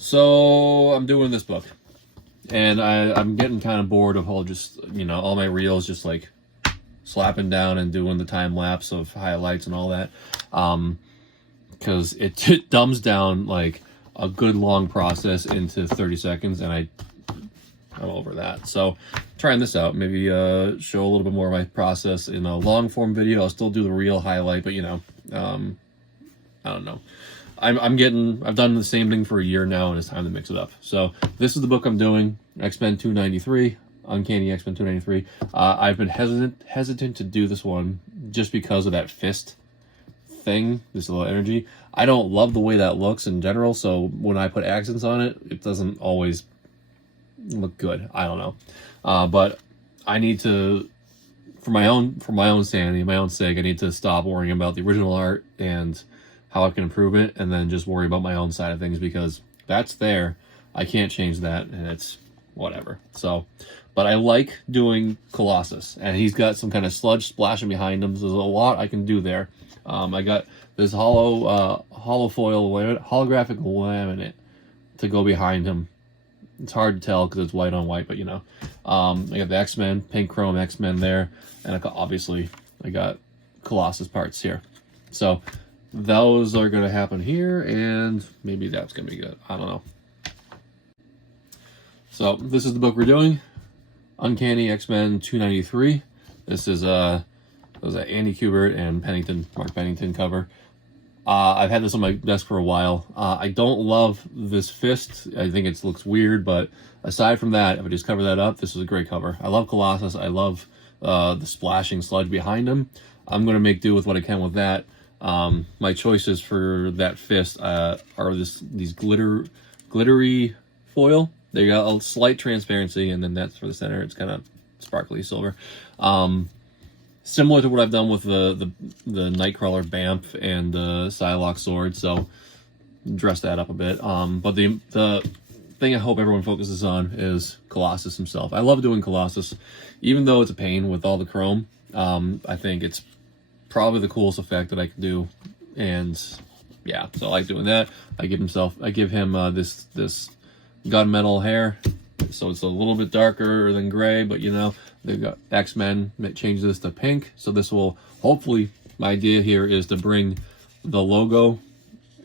So I'm doing this book, and I'm getting kind of bored of all all my reels just like slapping down and doing the time lapse of highlights and all that, because it dumbs down like a good long process into 30 seconds, and I'm over that. So trying this out, maybe show a little bit more of my process in a long form video. I'll still do the real highlight, but I don't know. I've done the same thing for a year now, and it's time to mix it up. So this is the book I'm doing, X-Men 293, Uncanny X-Men 293. I've been hesitant to do this one just because of that fist thing, this little energy. I don't love the way that looks in general, so when I put accents on it, it doesn't always look good. I don't know. But I need to, for my own sanity, my own sake, I need to stop worrying about the original art and how I can improve it, and then just worry about my own side of things, because that's there. I can't change that, and it's whatever. So, but I like doing Colossus, and he's got some kind of sludge splashing behind him, so there's a lot I can do there. I got this hollow foil holographic laminate to go behind him. It's hard to tell because it's white on white, but I got the X-Men, pink chrome X-Men there, and obviously I got Colossus parts here. So those are going to happen here, and maybe that's going to be good. I don't know. So this is the book we're doing, Uncanny X-Men 293. This is was an Andy Kubert and Mark Pennington cover. I've had this on my desk for a while. I don't love this fist. I think it looks weird, but aside from that, if I just cover that up, this is a great cover. I love Colossus. I love the splashing sludge behind him. I'm going to make do with what I can with that. My choices for that fist are these glittery foil. They got a slight transparency, and then that's for the center. It's kind of sparkly silver. Similar to what I've done with the Nightcrawler Bamf and the Psylocke sword, so dress that up a bit. But the thing I hope everyone focuses on is Colossus himself. I love doing Colossus, even though it's a pain with all the chrome. I think it's probably the coolest effect that I can do, and yeah, so I like doing that. I give him this gunmetal hair, so it's a little bit darker than gray, but they've got X-Men change this to pink, so this will hopefully, my idea here is to bring the logo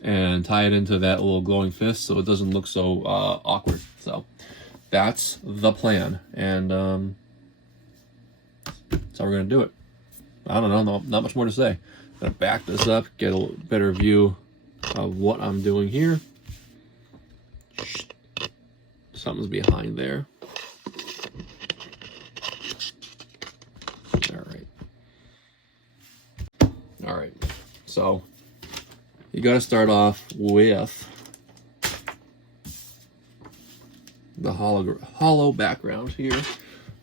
and tie it into that little glowing fist so it doesn't look so awkward. So that's the plan, and that's how we're gonna do it. I don't know, not much more to say. I'm gonna back this up, get a better view of what I'm doing here. Something's behind there. All right. So you got to start off with the hollow background here.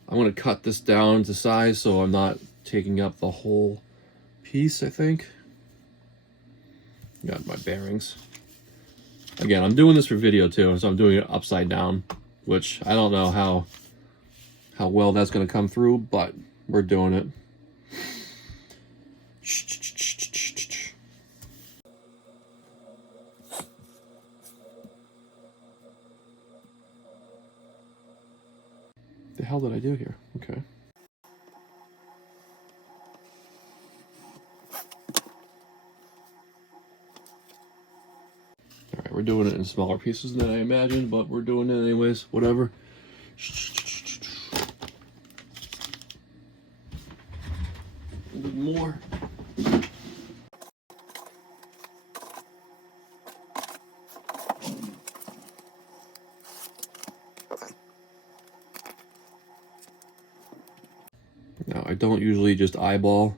I'm going to cut this down to size so I'm not taking up the whole piece, I think. Got my bearings. Again, I'm doing this for video too, so I'm doing it upside down, which I don't know how well that's going to come through, but we're doing it. The hell did I do here? Okay. Alright, we're doing it in smaller pieces than I imagined, but we're doing it anyways, whatever. A little more. Now, I don't usually just eyeball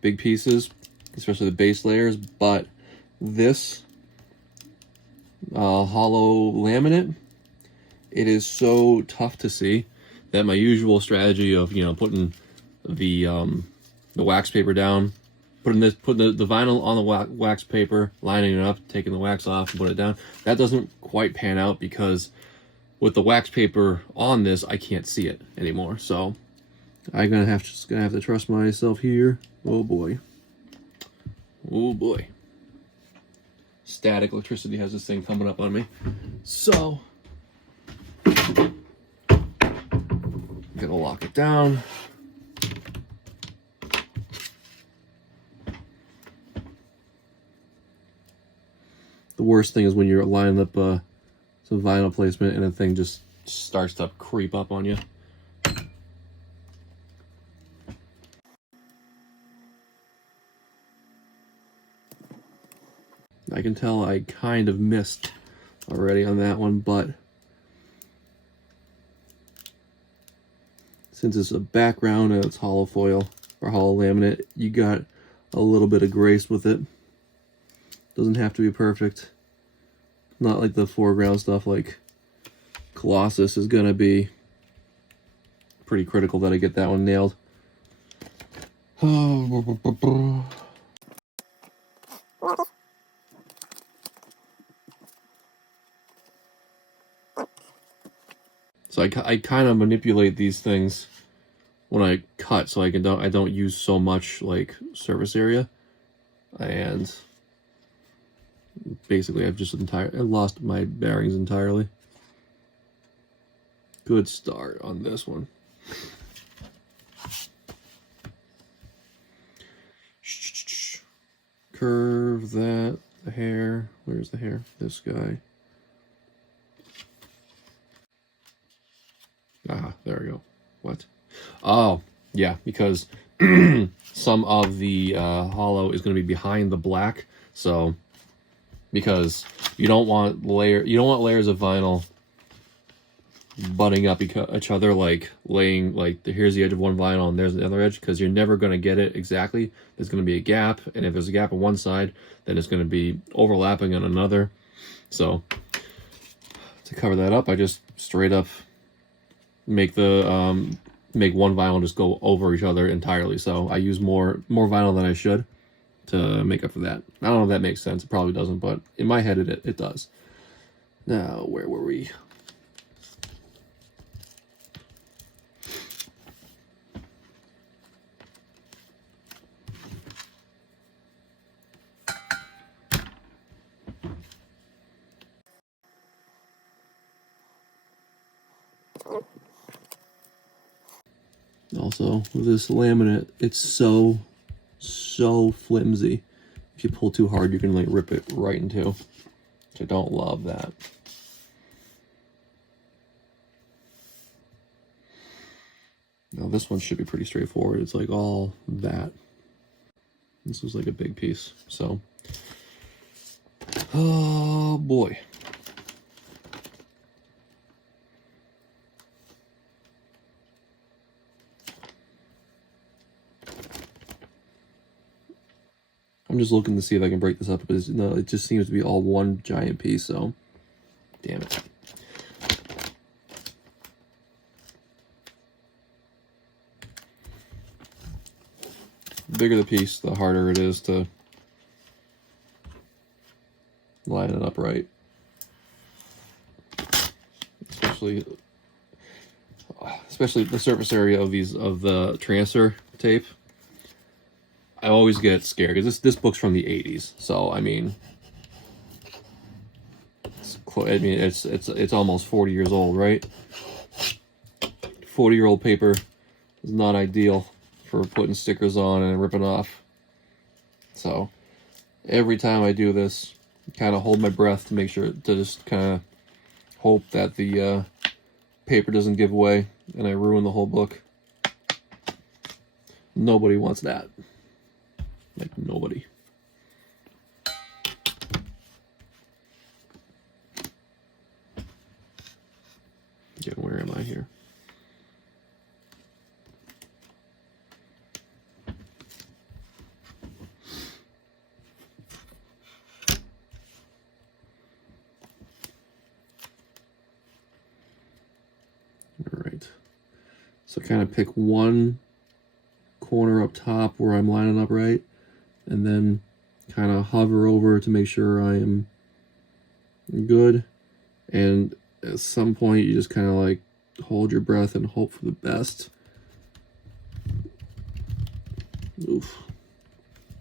big pieces, especially the base layers, but this hollow laminate, it is so tough to see that my usual strategy of putting the wax paper down, putting the vinyl on the wax paper, lining it up, taking the wax off and put it down, that doesn't quite pan out because with the wax paper on this, I can't see it anymore. So I'm gonna have to trust myself here. Oh boy. Oh boy. Static electricity has this thing coming up on me. So, gonna lock it down. The worst thing is when you're lining up some vinyl placement and the thing just starts to creep up on you. I can tell I kind of missed already on that one, but since it's a background and it's hollow foil or hollow laminate, you got a little bit of grace with it. Doesn't have to be perfect. Not like the foreground stuff like Colossus is gonna be pretty critical that I get that one nailed. So I kind of manipulate these things when I cut, so I don't use so much like surface area, and basically I lost my bearings entirely. Good start on this one. Curve that, the hair. Where's the hair? This guy. Ah, there we go. What? Oh, yeah, because some of the hollow is going to be behind the black, so because you don't want layers of vinyl butting up each other, like laying like here's the edge of one vinyl and there's the other edge, because you're never going to get it exactly. There's going to be a gap, and if there's a gap on one side, then it's going to be overlapping on another. So to cover that up, I just straight up make the make one vinyl just go over each other entirely. So I use more vinyl than I should to make up for that. I don't know if that makes sense. It probably doesn't, but in my head it does. Now, where were we? Also, with this laminate, it's so flimsy. If you pull too hard, you can like rip it right in two. Which I don't love that. Now this one should be pretty straightforward. It's like all that. This was like a big piece. So, oh boy. I'm just looking to see if I can break this up, but no, it just seems to be all one giant piece, so damn it. The bigger the piece, the harder it is to line it up right. Especially the surface area of the transfer tape. I always get scared because this book's from the 80s, so I mean, it's almost 40 years old, right? 40-year-old paper is not ideal for putting stickers on and ripping off. So every time I do this, kind of hold my breath to make sure to just kind of hope that the paper doesn't give way and I ruin the whole book. Nobody wants that. Like nobody. Again, where am I here? All right. So kind of pick one corner up top where I'm lining up right, and then kind of hover over to make sure I am good. And at some point you just kind of like hold your breath and hope for the best. Oof,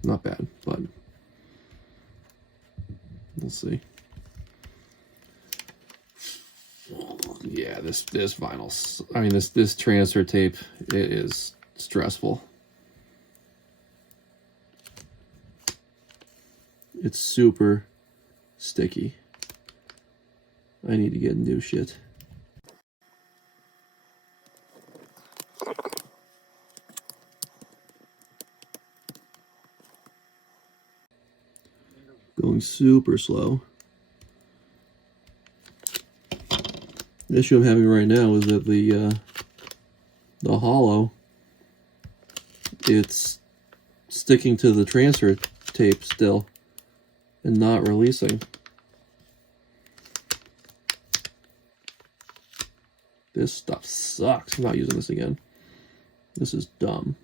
not bad, but we'll see. Yeah, this vinyl, I mean this transfer tape, it is stressful. It's super sticky. I need to get new shit. Going super slow. The issue I'm having right now is that the hollow, it's sticking to the transfer tape still and not releasing. This stuff sucks. I'm not using this again. This is dumb.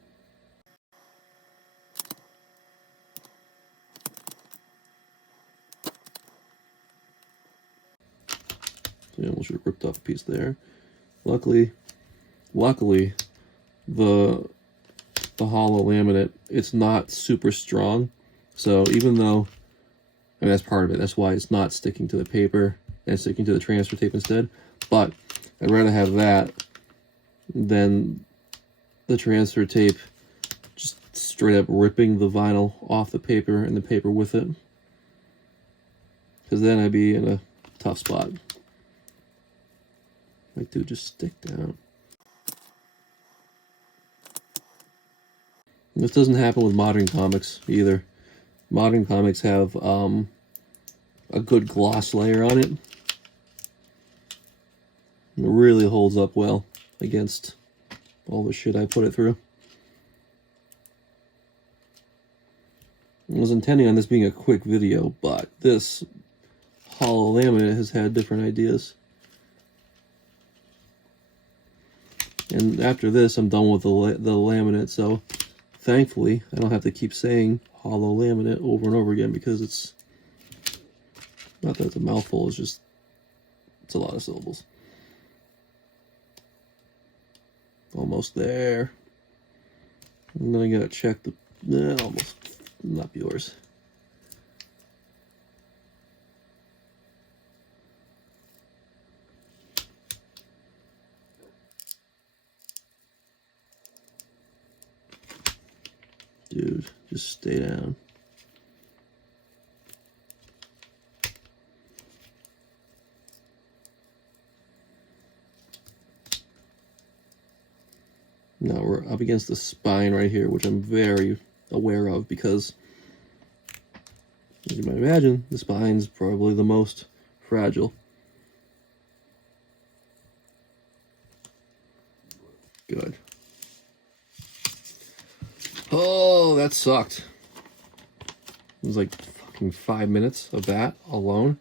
So I almost ripped off a piece there. Luckily, the hollow laminate, it's not super strong. So even though, I mean, that's part of it. That's why it's not sticking to the paper and sticking to the transfer tape instead. But I'd rather have that than the transfer tape just straight up ripping the vinyl off the paper and the paper with it. Because then I'd be in a tough spot. Like, dude, just stick down. This doesn't happen with modern comics either. Modern comics have a good gloss layer on it. It really holds up well against all the shit I put it through. I was intending on this being a quick video, but this hollow laminate has had different ideas. And after this, I'm done with the laminate, so thankfully, I don't have to keep saying hollow laminate over and over again, because it's not that it's a mouthful, it's just, it's a lot of syllables. Almost there. And then I gotta check the, almost, not yours. Dude, just stay down. Now we're up against the spine right here, which I'm very aware of, because, as you might imagine, the spine's probably the most fragile. Good. Oh, that sucked. It was like fucking 5 minutes of that alone.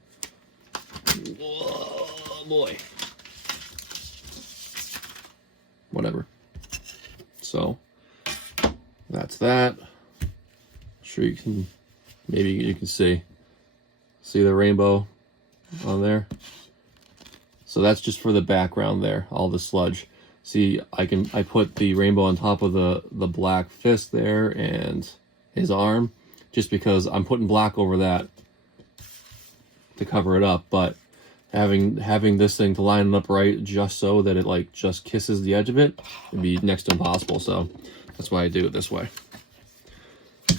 Whoa, boy. Whatever. So, that's that. I'm sure you can, maybe you can see the rainbow on there. So that's just for the background there, all the sludge. See, I put the rainbow on top of the black fist there and his arm, just because I'm putting black over that to cover it up. But having this thing to line it up right, just so that it like just kisses the edge of it, would be next to impossible. So that's why I do it this way.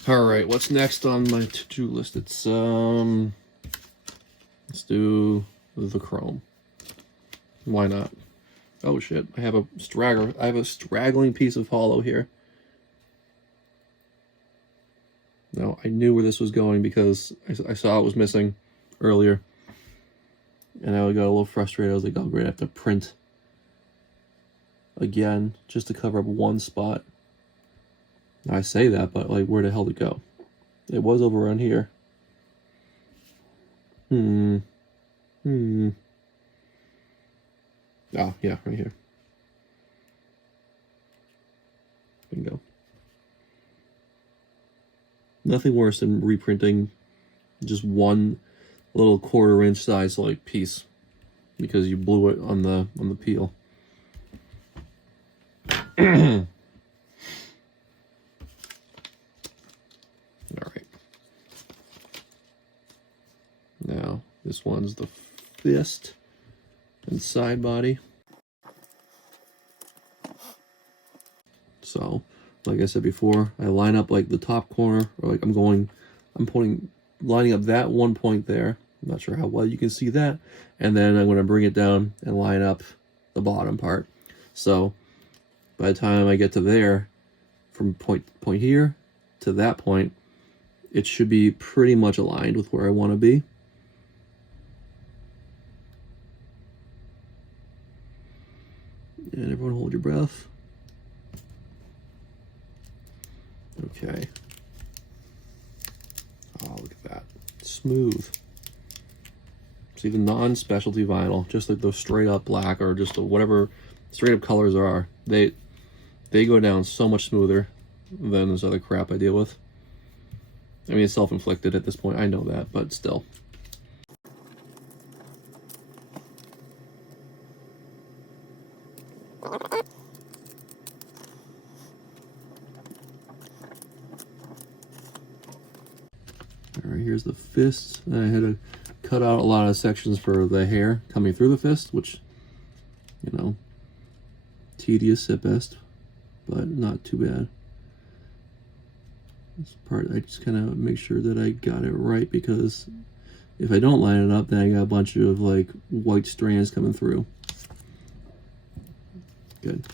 All right, what's next on my to-do list? It's let's do the chrome. Why not? Oh shit, I have a straggling piece of hollow here. Now, I knew where this was going because I saw it was missing earlier. And I got a little frustrated. I was like, oh great, I have to print again just to cover up one spot. Now, I say that, but like, where the hell did it go? It was over on here. Oh, yeah, right here. Bingo. Nothing worse than reprinting just one little 1/4 inch size like piece because you blew it on the peel. All right. Now, this one's the fist. and side body. So, like I said before, I line up like the top corner, or like lining up that one point there. I'm not sure how well you can see that. And then I'm going to bring it down and line up the bottom part. So by the time I get to there, from point here to that point, it should be pretty much aligned with where I want to be. And everyone hold your breath. Okay. Oh, look at that. Smooth. It's even non-specialty vinyl, just like those straight up black or just whatever straight up colors there are. They go down so much smoother than this other crap I deal with. I mean, it's self-inflicted at this point, I know that, but still. Alright, here's the fist. I had to cut out a lot of sections for the hair coming through the fist, which, you know, tedious at best, but not too bad. This part, I just kind of make sure that I got it right, because if I don't line it up, then I got a bunch of like white strands coming through. Good.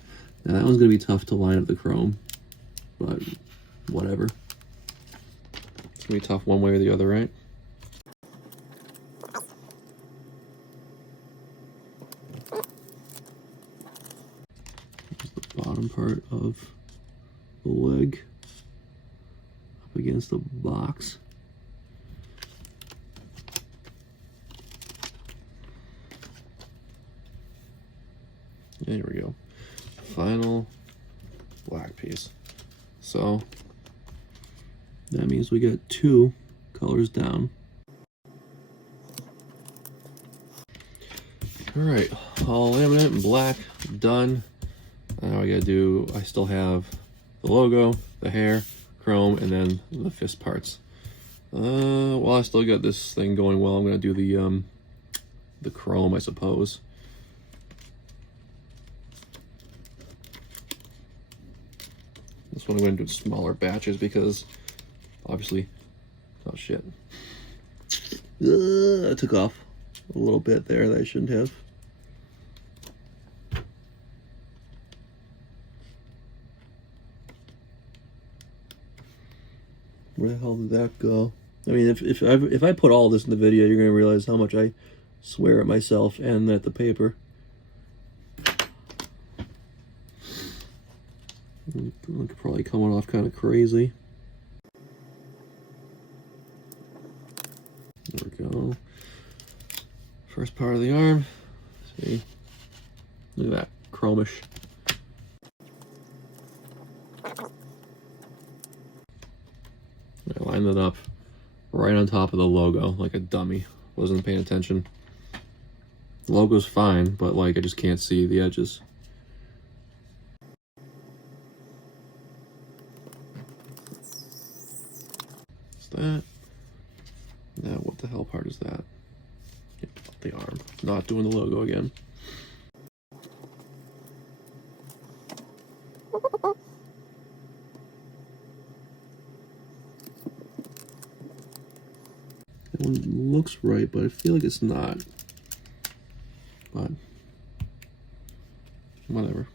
Now that one's going to be tough to line up the chrome, but whatever. It's going to be tough one way or the other, right? Here's the bottom part of the leg up against the box. There we go. Final black piece. So that means we got 2 colors down. All right, all laminate and black done. Now I still have the logo, the hair, chrome, and then the fist parts. Well, I still got this thing going well. I'm gonna do the chrome, I suppose. This one I'm going to do in smaller batches because obviously, oh shit. I took off a little bit there that I shouldn't have. Where the hell did that go? I mean, if I put all this in the video, you're going to realize how much I swear at myself and at the paper. Look, probably coming off kind of crazy. There we go. First part of the arm. See? Look at that, chromish. I lined it up right on top of the logo like a dummy. Wasn't paying attention. The logo's fine, but like I just can't see the edges. That. Now what the hell part is that? The arm. Not doing the logo again. That one looks right, but I feel like it's not. But whatever.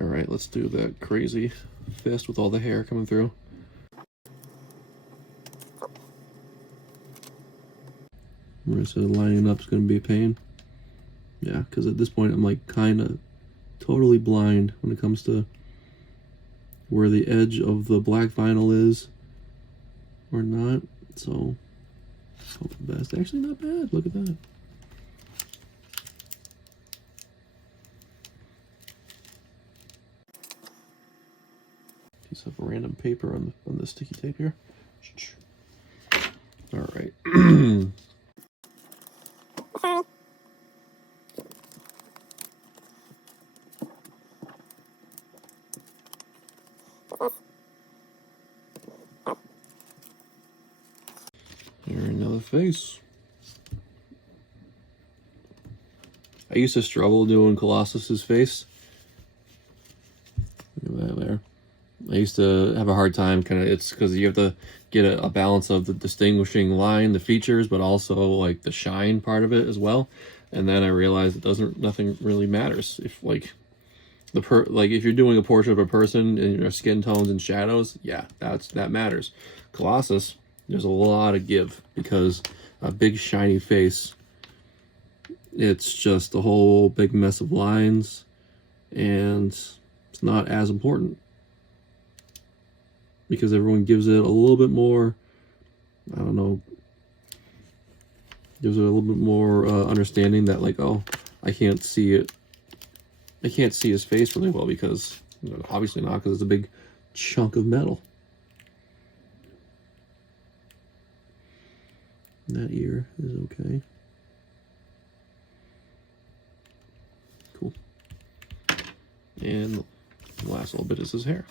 Alright, let's do that crazy fist with all the hair coming through. Where I said lining up is going to be a pain. Yeah, because at this point I'm like kind of totally blind when it comes to where the edge of the black vinyl is or not. So hope for the best. Actually, not bad. Look at that. Piece of random paper on the sticky tape here. All right. Here, another face. I used to struggle doing Colossus's face. Look at that there. I used to have a hard time it's because you have to get a balance of the distinguishing line, the features, but also like the shine part of it as well. And then I realized nothing really matters. If like if you're doing a portrait of a person and your skin tones and shadows, yeah, that matters. Colossus, there's a lot of give because a big shiny face, it's just a whole big mess of lines, and it's not as important because everyone gives it a little bit more, I don't know, gives it a little bit more understanding that like, oh, I can't see it. I can't see his face really well because, you know, obviously not, because it's a big chunk of metal. That ear is okay. Cool. And the last little bit is his hair.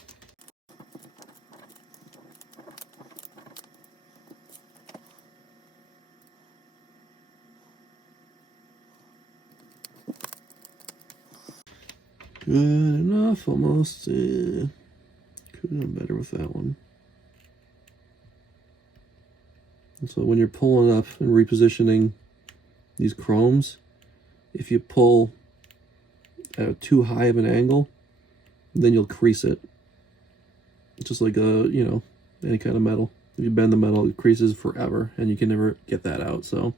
Good enough, almost. Could have done better with that one. And so when you're pulling up and repositioning these chromes, if you pull at too high of an angle, then you'll crease it. Just like you know, any kind of metal. If you bend the metal, it creases forever, and you can never get that out. So,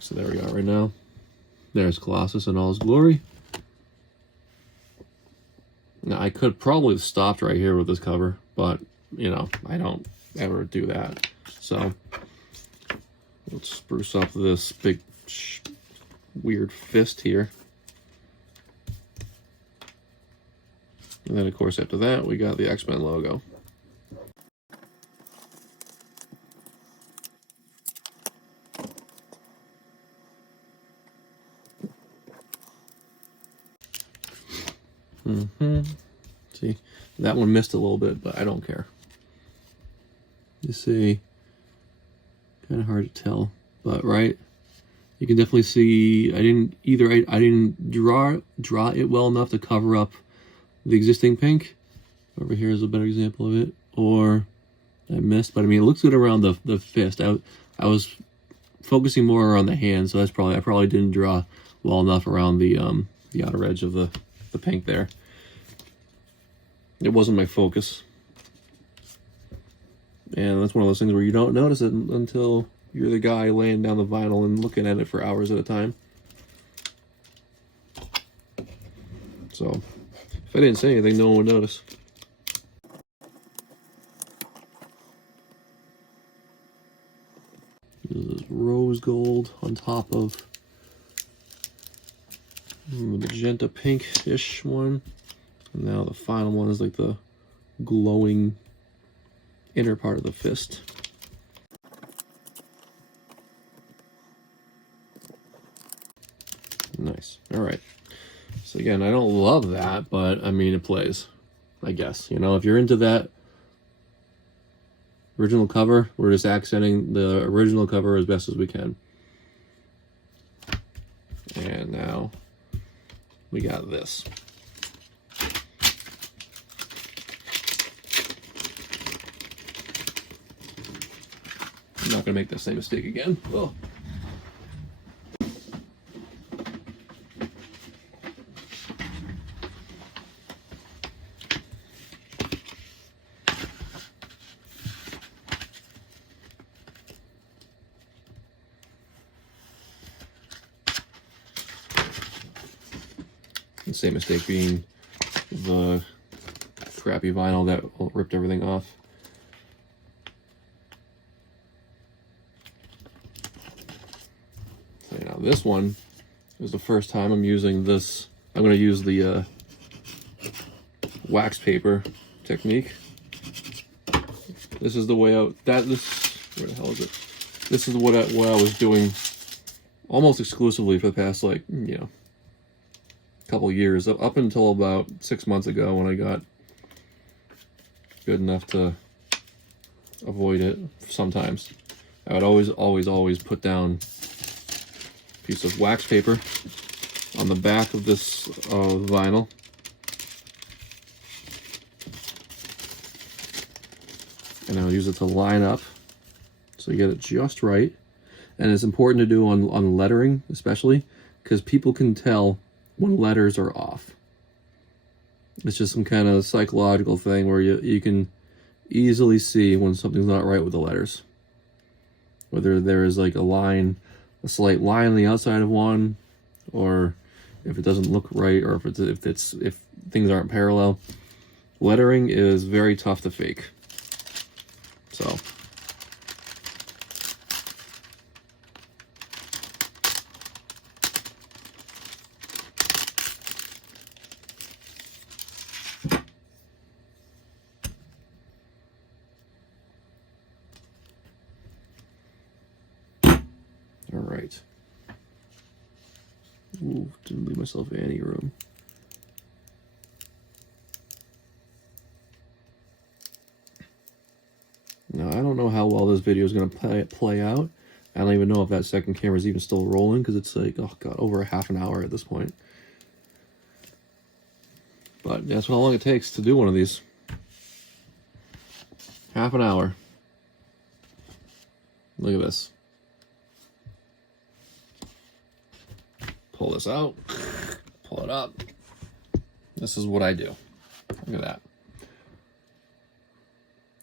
so there we go. Right now, there's Colossus in all his glory. Now, I could probably have stopped right here with this cover, but, you know, I don't ever do that. So, let's spruce up this big, weird fist here. And then, of course, after that, we got the X-Men logo. See, that one missed a little bit, but I don't care. You see, kind of hard to tell, but right, you can definitely see. I didn't draw it well enough to cover up the existing pink. Over here is a better example of it, or I missed. But I mean, it looks good around the fist. I was focusing more on the hand, so I probably didn't draw well enough around the outer edge of the pink there. It wasn't my focus. And that's one of those things where you don't notice it until you're the guy laying down the vinyl and looking at it for hours at a time. So, if I didn't say anything, no one would notice. This is rose gold on top of the magenta pink-ish one. And now the final one is like the glowing inner part of the fist. Nice. All right. So again, I don't love that, but I mean, it plays, I guess. You know, if you're into that original cover, we're just accenting the original cover as best as we can. And now we got this. I'm not going to make the same mistake again. Oh. The same mistake being the crappy vinyl that ripped everything off. Now this one is the first time I'm using this. I'm going to use the wax paper technique. This is the way out. Where the hell is it? This is what I was doing almost exclusively for the past, like, you know, couple years, up until about 6 months ago when I got good enough to avoid it sometimes. I would always put down piece of wax paper on the back of this vinyl. And I'll use it to line up so you get it just right. And it's important to do on lettering, especially, because people can tell when letters are off. It's just some kind of psychological thing where you can easily see when something's not right with the letters. Whether there is like a slight line on the outside of one, or if it doesn't look right, or if things aren't parallel. Lettering is very tough to fake. So all right. Ooh, didn't leave myself any room. Now, I don't know how well this video is going to play out. I don't even know if that second camera is even still rolling, because it's like, oh god, over a half an hour at this point. But that's how long it takes to do one of these. Half an hour. Look at this. Pull this out. Pull it up. This is what I do. Look at that.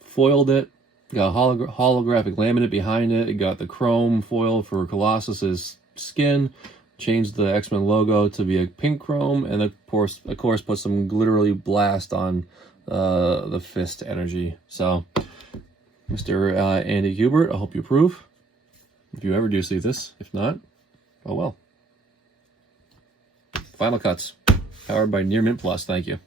Foiled it. Got holographic laminate behind it. It got the chrome foil for Colossus's skin. Changed the X-Men logo to be a pink chrome, and of course put some glittery blast on the fist energy. So, Mr. Andy Hubert, I hope you approve. If you ever do see this, if not, oh well. Final Cuts, powered by Near Mint Plus. Thank you.